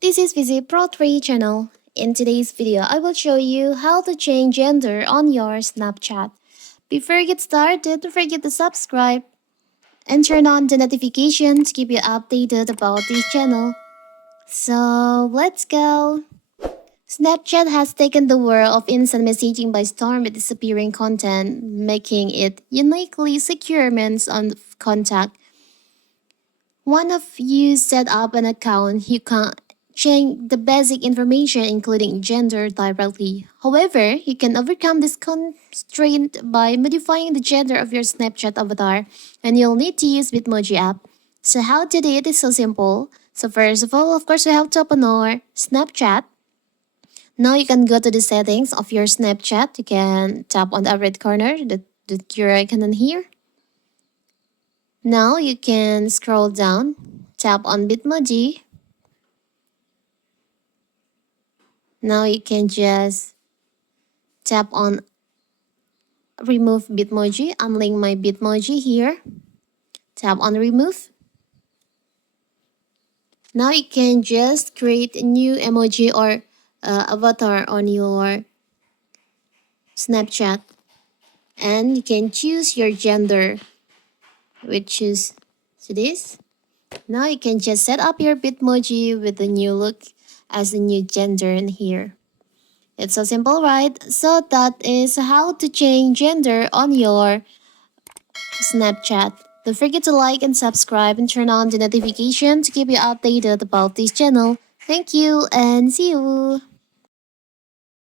This is Visit Pro 3 channel. In today's video, I will show you how to change gender on your Snapchat. Before you get started, don't forget to subscribe and turn on the notification to keep you updated about this channel. So let's go! Snapchat has taken the world of instant messaging by storm with disappearing content, making it uniquely secure means on contact. Once you set up an account, you can change the basic information including gender directly. However, you can overcome this constraint by modifying the gender of your Snapchat avatar, and you'll need to use Bitmoji app. So how to do it is so simple. So first of all, of course, we have to open our Snapchat. Now you can go to the settings of your Snapchat. You can tap on the red corner, the gear icon in here. Now you can scroll down, tap on Bitmoji. Now you can just tap on remove Bitmoji, unlink my Bitmoji here. Tap on remove. Now you can just create a new emoji or avatar on your Snapchat. And you can choose your gender, which is this. Now you can just set up your Bitmoji with a new look as a new gender in here. It's so simple, right? So that is how to change gender on your Snapchat. Don't forget to like and subscribe and turn on the notification to keep you updated about this channel. Thank you and see you!